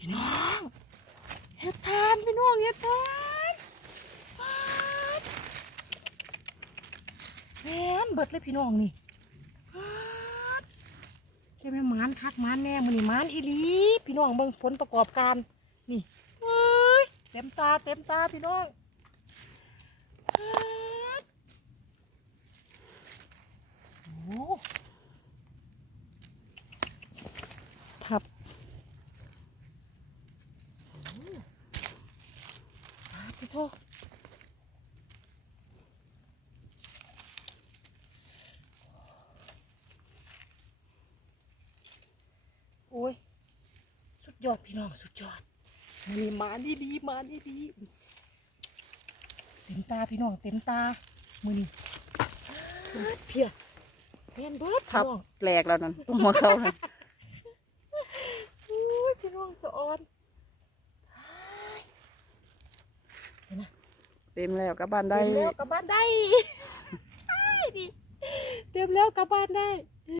พี่น้องเฮ็ดทานพี่น้องเฮ็ดทานแมนเบิดเลยพี่น้องนี่แกแม่มานคักมานแน่มันนี่มานอีลีพี่น้องเบิ่งผลประกอบการนี่เฮ้ยเต็มตาเต็มตาพี่น้อง โทโอ้ย สุดยอดพี่น้องสุดยอด มีหมาดีดีๆหมาดีดีๆเต็มตาพี่น้องเต็มตา มือนี่เพียแม่นเบิดทับพี่น้องแหลกแล้วนั่นหัวเขาน่ะโอ้ยพี่น้องสะออน เต็มแล้วกลับบ้านได้ เต็มแล้วกลับบ้านได้ได้ดิเต็มแล้วกลับบ้านได้